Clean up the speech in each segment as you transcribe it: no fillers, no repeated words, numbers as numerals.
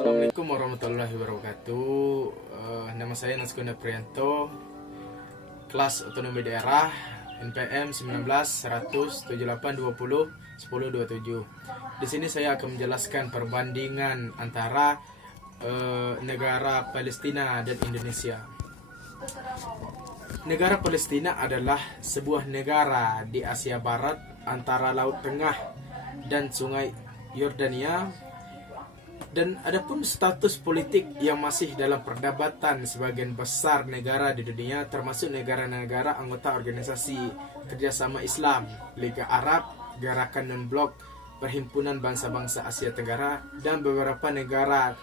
Assalamualaikum warahmatullahi wabarakatuh. Nama saya Naskuna Prianto, kelas otonomi daerah NPM 19 100 78 20 10 27. Di sini saya akan menjelaskan perbandingan antara negara Palestina dan Indonesia. Negara Palestina adalah sebuah negara di Asia Barat antara Laut Tengah dan Sungai Yordania, dan adapun status politik yang masih dalam perdebatan sebagian besar negara di dunia, termasuk negara-negara anggota Organisasi Kerjasama Islam, Liga Arab, Gerakan Non-Blok, Perhimpunan Bangsa-Bangsa Asia Tenggara, dan beberapa negara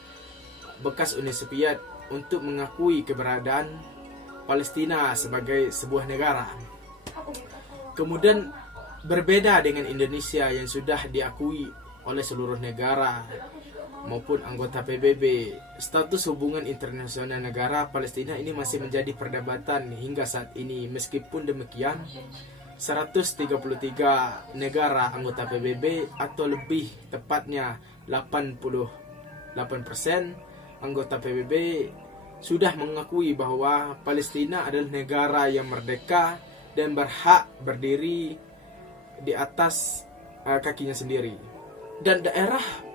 bekas Uni Soviet untuk mengakui keberadaan Palestina sebagai sebuah negara. Kemudian berbeda dengan Indonesia yang sudah diakui oleh seluruh negara maupun anggota PBB, status hubungan internasional negara Palestina ini masih menjadi perdebatan hingga saat ini. Meskipun demikian, 133 negara anggota PBB atau lebih tepatnya 88% anggota PBB sudah mengakui bahwa Palestina adalah negara yang merdeka dan berhak berdiri di atas kakinya sendiri. Dan daerah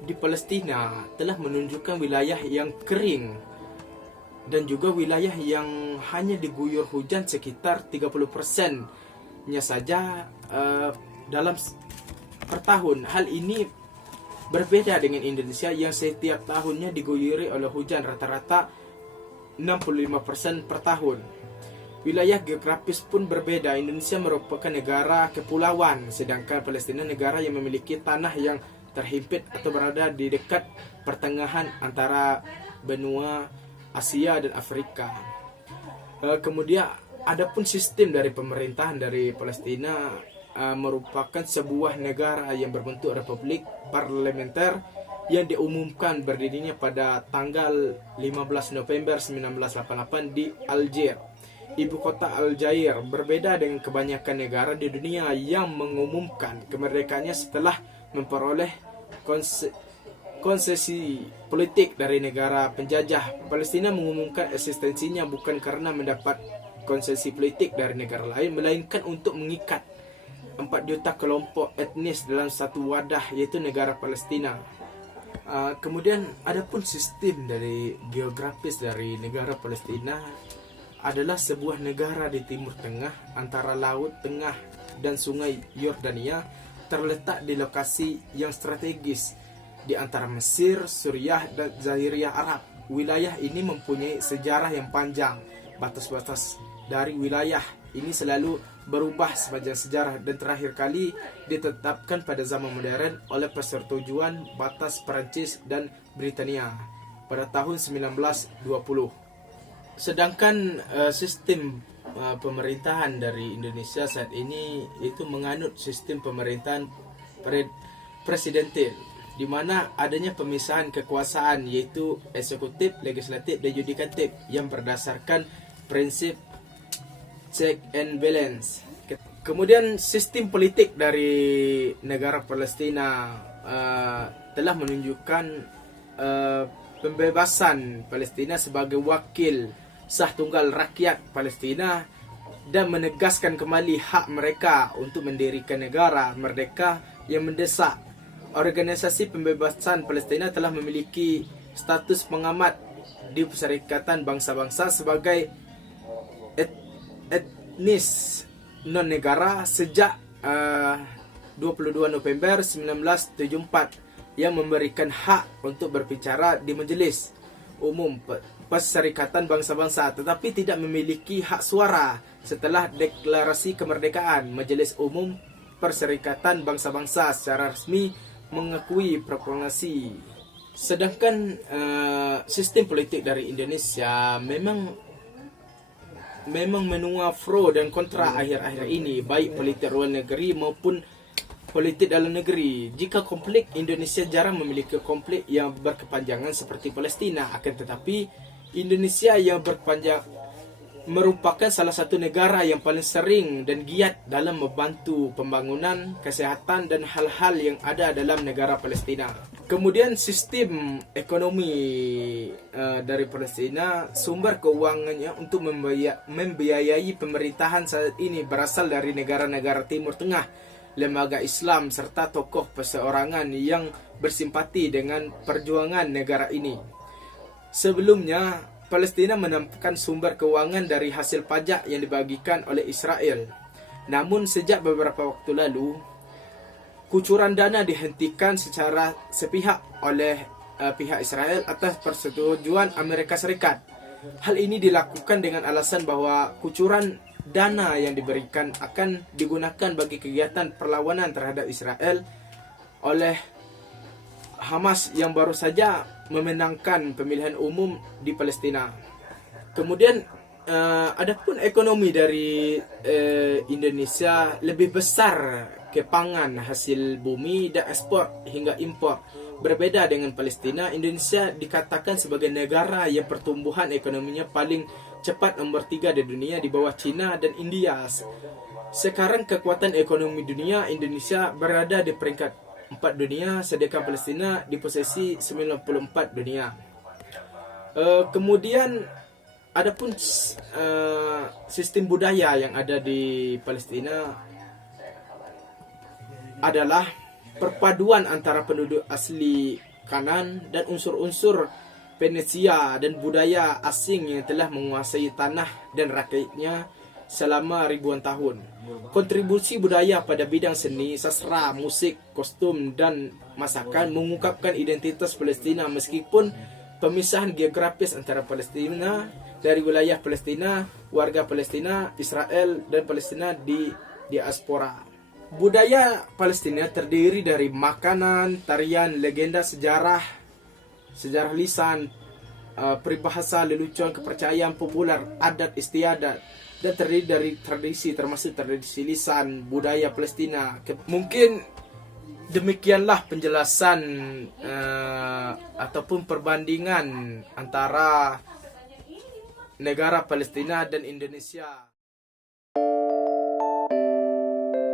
di Palestina telah menunjukkan wilayah yang kering dan juga wilayah yang hanya diguyur hujan sekitar 30%-nya saja dalam per tahun. Hal ini berbeda dengan Indonesia yang setiap tahunnya diguyuri oleh hujan rata-rata 65% per tahun. Wilayah geografis pun berbeda. Indonesia merupakan negara kepulauan, sedangkan Palestina negara yang memiliki tanah yang terhimpit atau berada di dekat pertengahan antara benua Asia dan Afrika. Kemudian adapun sistem dari pemerintahan dari Palestina merupakan sebuah negara yang berbentuk republik parlementer yang diumumkan berdirinya pada tanggal 15 November 1988 di Algier, ibu kota Aljair. Berbeda dengan kebanyakan negara di dunia yang mengumumkan kemerdekaannya setelah memperoleh konsesi politik dari negara penjajah. Palestina mengumumkan eksistensinya bukan karena mendapat konsesi politik dari negara lain, melainkan untuk mengikat 4 juta kelompok etnis dalam satu wadah, yaitu negara Palestina. Kemudian adapun sistem dari geografis dari negara Palestina adalah sebuah negara di Timur Tengah antara Laut Tengah dan Sungai Yordania, terletak di lokasi yang strategis di antara Mesir, Suriah, dan Jazirah Arab. Wilayah ini mempunyai sejarah yang panjang. Batas-batas dari wilayah ini selalu berubah sepanjang sejarah dan terakhir kali ditetapkan pada zaman modern oleh persetujuan batas Perancis dan Britania pada tahun 1920. Sedangkan sistem pemerintahan dari Indonesia saat ini itu menganut sistem pemerintahan presidentil, di mana adanya pemisahan kekuasaan yaitu eksekutif, legislatif, dan yudikatif yang berdasarkan prinsip check and balance. Kemudian sistem politik dari negara Palestina telah menunjukkan pembebasan Palestina sebagai wakil sah tunggal rakyat Palestina dan menegaskan kembali hak mereka untuk mendirikan negara merdeka yang mendesak. Organisasi pembebasan Palestina telah memiliki status pengamat di Perserikatan Bangsa-Bangsa sebagai etnis non-negara sejak 22 November 1974 yang memberikan hak untuk berbicara di Majelis Umum Perserikatan Bangsa-Bangsa, tetapi tidak memiliki hak suara setelah deklarasi kemerdekaan. Majelis Umum Perserikatan Bangsa-Bangsa secara resmi mengakui proklamasi. Sedangkan sistem politik dari Indonesia memang menua pro dan kontra akhir-akhir ini, baik politik luar negeri maupun politik dalam negeri. Jika konflik, Indonesia jarang memiliki konflik yang berkepanjangan seperti Palestina. Akan tetapi Indonesia yang merupakan salah satu negara yang paling sering dan giat dalam membantu pembangunan, kesehatan dan hal-hal yang ada dalam negara Palestina. Kemudian sistem ekonomi dari Palestina, sumber keuangannya untuk membiayai pemerintahan saat ini berasal dari negara-negara Timur Tengah, lembaga Islam serta tokoh perseorangan yang bersimpati dengan perjuangan negara ini. Sebelumnya, Palestina menampakkan sumber keuangan dari hasil pajak yang dibagikan oleh Israel. Namun sejak beberapa waktu lalu, kucuran dana dihentikan secara sepihak oleh pihak Israel atas persetujuan Amerika Serikat. Hal ini dilakukan dengan alasan bahwa kucuran dana yang diberikan akan digunakan bagi kegiatan perlawanan terhadap Israel oleh Hamas yang baru saja memenangkan pemilihan umum di Palestina. Kemudian adapun ekonomi dari Indonesia lebih besar ke pangan, hasil bumi dan ekspor hingga impor. Berbeda dengan Palestina, Indonesia dikatakan sebagai negara yang pertumbuhan ekonominya paling cepat nomor 3 di dunia di bawah China dan India. Sekarang kekuatan ekonomi dunia, Indonesia berada di peringkat 4 dunia, sedangkan Palestina di posisi 94 dunia. Kemudian adapun sistem budaya yang ada di Palestina adalah perpaduan antara penduduk asli Kanan dan unsur-unsur Venesia dan budaya asing yang telah menguasai tanah dan rakyatnya selama ribuan tahun. Kontribusi budaya pada bidang seni, sastra, musik, kostum, dan masakan mengungkapkan identitas Palestina meskipun pemisahan geografis antara Palestina dari wilayah Palestina, warga Palestina, Israel, dan Palestina di diaspora. Budaya Palestina terdiri dari makanan, tarian, legenda sejarah lisan, peribahasa, lelucon, kepercayaan populer, adat istiadat, dan terdiri dari tradisi termasuk tradisi lisan budaya Palestina. Mungkin demikianlah penjelasan ataupun perbandingan antara negara Palestina dan Indonesia.